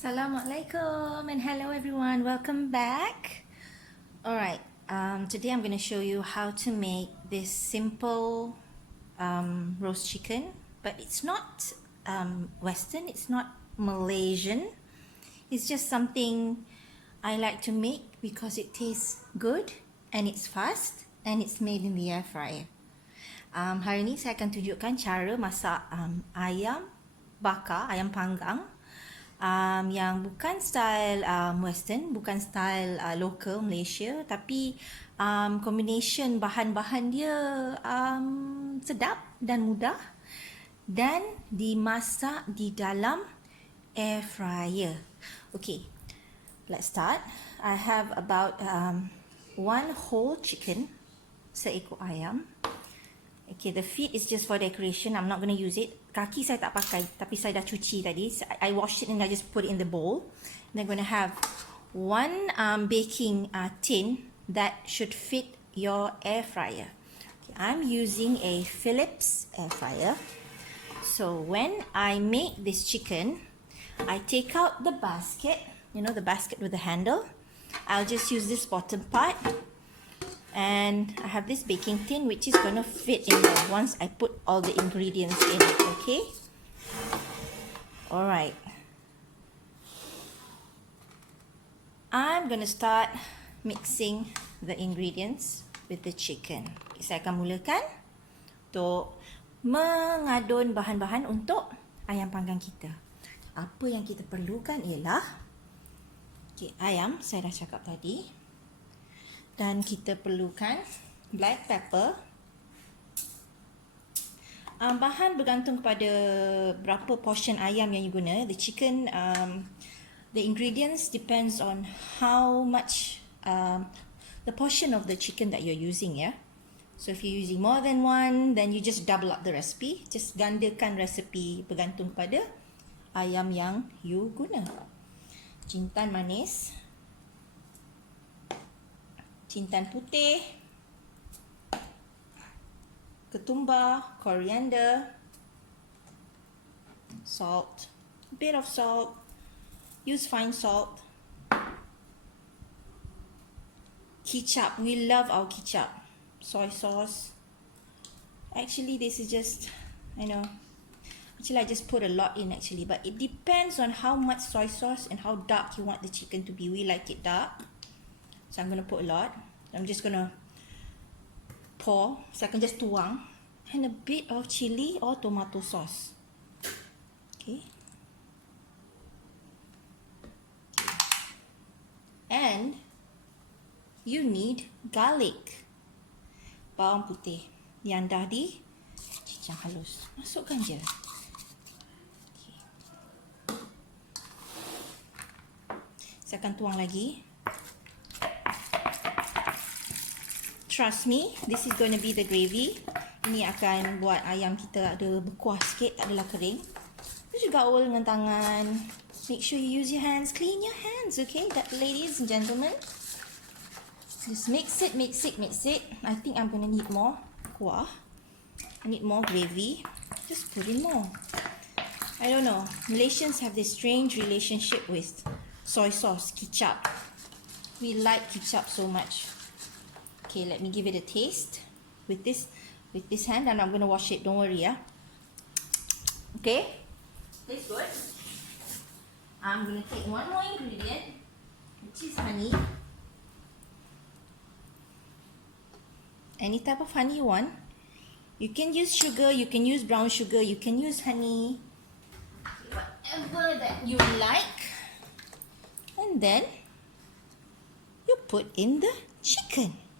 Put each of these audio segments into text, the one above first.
Assalamualaikum and hello everyone, welcome back. Alright, today I'm going to show you how to make this simple roast chicken, but it's not Western, it's not Malaysian. It's just something I like to make because it tastes good and it's fast and it's made in the air fryer. Hari ni saya akan tunjukkan cara masak ayam bakar, ayam panggang. Yang bukan style Western, bukan style local Malaysia, tapi combination bahan-bahan dia sedap dan mudah dan dimasak di dalam air fryer. Okay, let's start. I have about one whole chicken, seekor ayam. Okay, the feet is just for decoration. I'm not going to use it. Kaki saya tak pakai, tapi saya dah cuci tadi. I washed it and I just put it in the bowl. And I'm going to have one baking tin that should fit your air fryer. Okay, I'm using a Philips Airfryer. So when I make this chicken, I take out the basket. You know, the basket with the handle. I'll just use this bottom part. And I have this baking tin which is going to fit in there once I put all the ingredients in, okay? Alright. I'm going to start mixing the ingredients with the chicken. Okay, saya akan mulakan untuk mengadun bahan-bahan untuk ayam panggang kita. Apa yang kita perlukan ialah okay, ayam, saya dah cakap tadi. Dan kita perlukan black pepper. Bahan bergantung kepada berapa portion ayam yang you guna. The chicken, the ingredients depends on how much the portion of the chicken that you're using, yeah. So if you're using more than one, then you just double up the recipe. Just gandakan resipi bergantung pada ayam yang you guna. Jintan manis, jintan putih, ketumbar, coriander, salt, a bit of salt, use fine salt, ketchup, we love our ketchup, soy sauce. Actually this is just, I know, actually I just put a lot in actually, but it depends on how much soy sauce and how dark you want the chicken to be. We like it dark. So I'm going to put a lot. I'm just going to pour. So I can just tuang. And a bit of chili or tomato sauce. Okay. And you need garlic. Bawang putih. Yang dah dicincang halus. Masukkan je. Okay. Saya akan tuang lagi. Trust me, this is going to be the gravy. Ini akan buat ayam kita ada berkuah sikit, tak adalah kering. You juga oil dengan tangan. Make sure you use your hands. Clean your hands, okay? That, ladies and gentlemen. Just mix it, mix it, mix it. I think I'm going to need more kuah. I need more gravy. Just put in more. I don't know. Malaysians have this strange relationship with soy sauce, ketchup. We like ketchup so much. Okay, let me give it a taste with this hand, and I'm going to wash it. Don't worry, yeah. Okay, tastes good. I'm going to take one more ingredient, which is honey. Any type of honey you want. You can use sugar, you can use brown sugar, you can use honey, whatever that you like. And then you put in the chicken.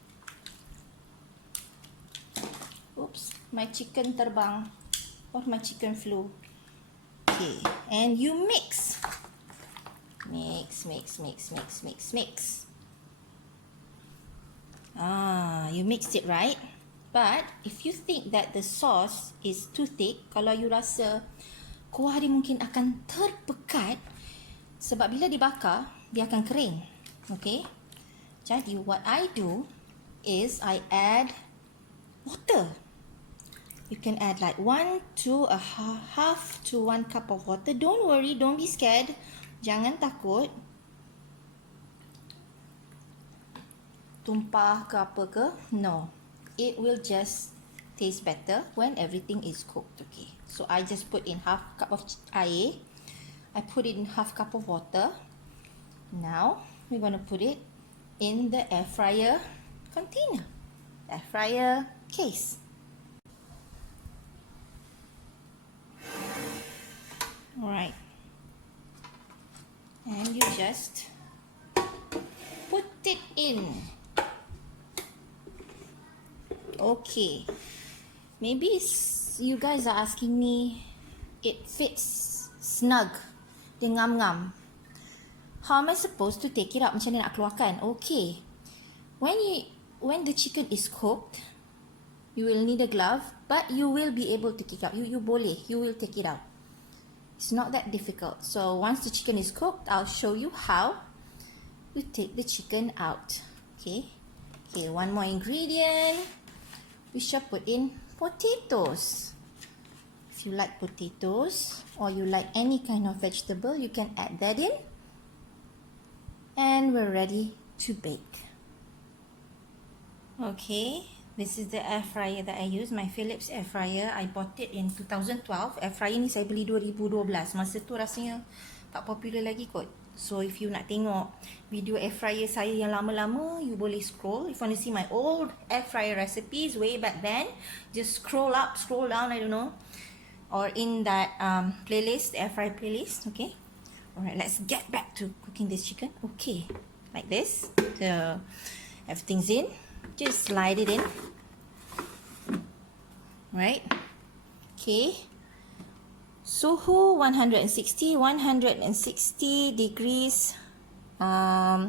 Oops, my chicken terbang. Or my chicken flew. Okay, and you mix. Mix, mix, mix, mix, mix, mix. You mixed it right. But if you think that the sauce is too thick, kalau you rasa kuah dia mungkin akan terpekat, sebab bila dibakar, dia akan kering. Okay? Jadi what I do is I add water. You can add like 1 to a half to 1 cup of water. Don't worry, don't be scared. Jangan takut tumpah ke apa ke. No, it will just taste better when everything is cooked. Okay, so I just put in half cup of air. I put in half cup of water. Now we're going to put it in the air fryer container, air fryer case. Alright, and you just put it in. Okay, maybe you guys are asking me, it fits snug, dia ngam-ngam. How am I supposed to take it out? Macam mana nak keluarkan? Okay, when the chicken is cooked, you will need a glove, but you will be able to take it out. You will take it out. It's not that difficult. So once the chicken is cooked, I'll show you how you take the chicken out. Okay, one more ingredient. We shall put in potatoes. If you like potatoes or you like any kind of vegetable, you can add that in. And we're ready to bake. Okay, this is the air fryer that I use, my Philips Airfryer. I bought it in 2012. Air fryer ni saya beli 2012. Masa tu rasanya tak popular lagi kot. So if you nak tengok video air fryer saya yang lama-lama, you boleh scroll. If you want to see my old air fryer recipes way back then, just scroll up, scroll down, I don't know, or in that playlist, air fryer playlist. Okay, alright, let's get back to cooking this chicken. Okay, like this. So everything's in. Just slide it in. Right. Okay. Suhu 160 degrees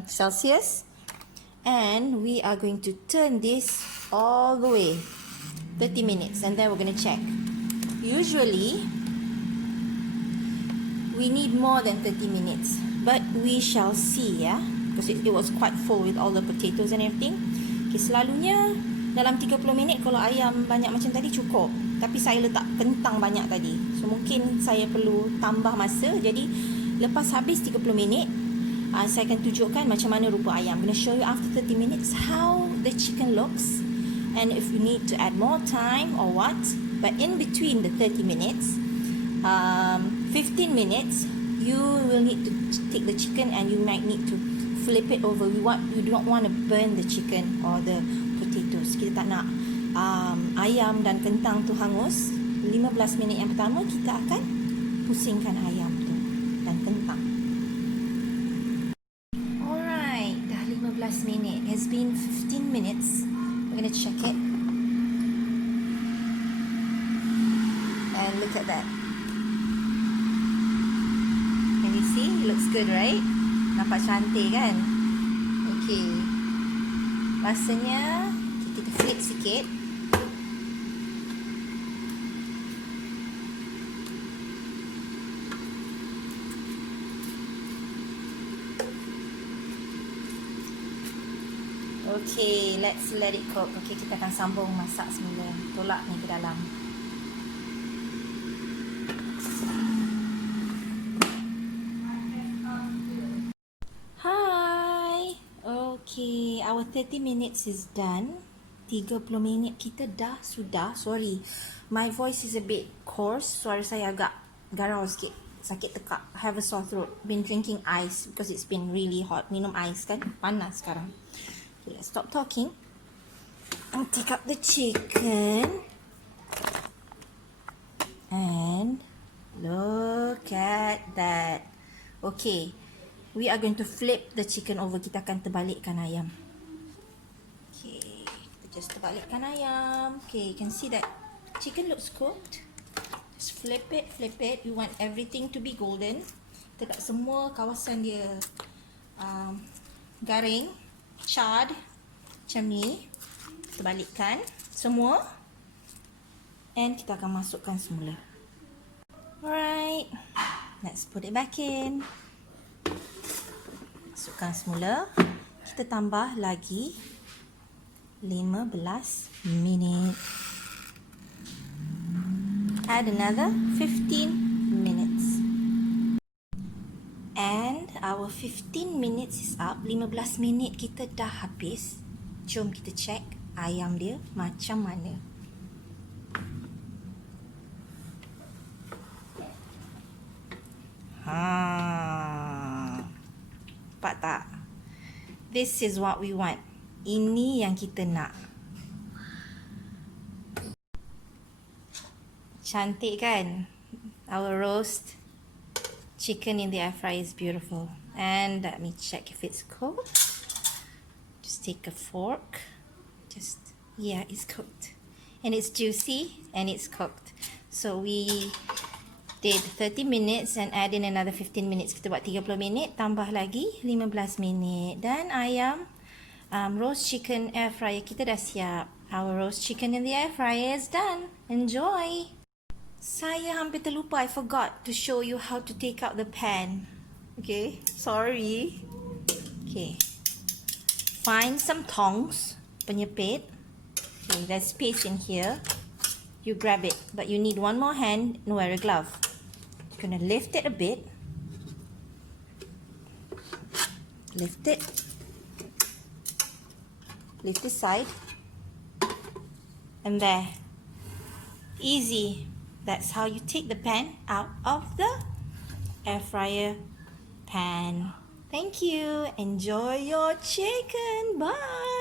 Celsius, and we are going to turn this all the way 30 minutes, and then we're going to check. Usually we need more than 30 minutes, but we shall see, yeah, because it was quite full with all the potatoes and everything. Okay, selalunya dalam 30 minit kalau ayam banyak macam tadi cukup. Tapi saya letak kentang banyak tadi. So mungkin saya perlu tambah masa. Jadi lepas habis 30 minit, saya akan tunjukkan macam mana rupa ayam. I'm going to show you after 30 minutes how the chicken looks. And if you need to add more time or what. But in between the 30 minutes, 15 minutes, you will need to take the chicken and you might need to flip it over. You don't want to burn the chicken or the potatoes. Kita tak nak ayam dan kentang tu hangus. 15 minit yang pertama kita akan pusingkan ayam tu dan kentang. Alright, dah 15 minit. It has been 15 minutes. We're going to check it. And look at that. Can you see? It looks good, right? Nampak cantik kan? Okay. Rasanya kita flip sikit. Okay, let's let it cook. Okay, kita akan sambung masak semula. Tolak ni ke dalam. Hi. Okay, our 30 minutes is done. 30 minit kita sudah. Sorry, my voice is a bit coarse. Suara saya agak garau sikit. Sakit tekak. I have a sore throat. Been drinking ice because it's been really hot. Minum ais kan, panas sekarang. Okay, let's stop talking and take up the chicken. And look at that. Okay, we are going to flip the chicken over. Kita akan terbalikkan ayam. Okay, kita just terbalikkan ayam. Okay, you can see that chicken looks cooked. Just flip it. You want everything to be golden. Kita tak semua kawasan dia garing, charred macam ni. Kita balikkan semua and kita akan masukkan semula. Alright, let's put it back in. Masukkan semula. Kita tambah lagi 15 minit. Add another 15 minutes. And our 15 minutes is up. 15 minit kita dah habis. Jom kita check ayam dia macam mana. Nampak tak? This is what we want. Ini yang kita nak. Cantik kan? Our roast chicken in the air fryer is beautiful. And let me check if it's cooked. Just take a fork. Yeah, it's cooked. And it's juicy and it's cooked. So we did 30 minutes and add in another 15 minutes. Kita buat 30 minit, tambah lagi 15 minit. Dan ayam roast chicken air fryer kita dah siap. Our roast chicken in the air fryer is done. Enjoy! Saya hampir terlupa. I forgot to show you how to take out the pan. Okay, sorry. Okay, find some tongs, penyepit. Okay, there's space in here. You grab it, but you need one more hand and wear a glove. You're gonna lift it a bit. Lift it. Lift this side. And there. Easy. That's how you take the pan out of the air fryer pan. Thank you. Enjoy your chicken. Bye.